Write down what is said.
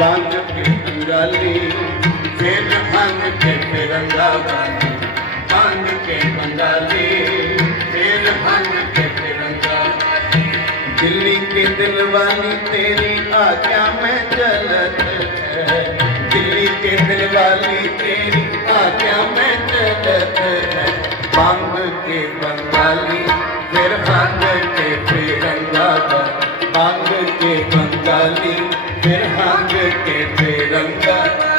ਡਾਂਗ ਬੰਗਾਲੀ ਫੇਰ ਹੰਗ ਤੇ ਫਿਰੰਗਾ ਗਾਨੀ ਡਾਂਗ ਕੇ ਬੰਗਾਲੀ ਫੇਰ ਹੰਗ ਤੇ ਫਿਰੰਗਾ ਦਿੱਲੀ ਕੇ ਦਿਲਵਾਨੀ ਤੇਰੀ ਆਗਿਆ ਮੈਂ ਚਲਤ ਹੈ। ਦਿੱਲੀ ਕੇ ਦਿਲਵਾਨੀ ਤੇਰੀ ਆਗਿਆ ਮੈਂ ਚਲਤ ਹੈ। ਬੰਗ ਕੇ ਮੰਗ ਕੇ ਤੇ ਰੰਗਾ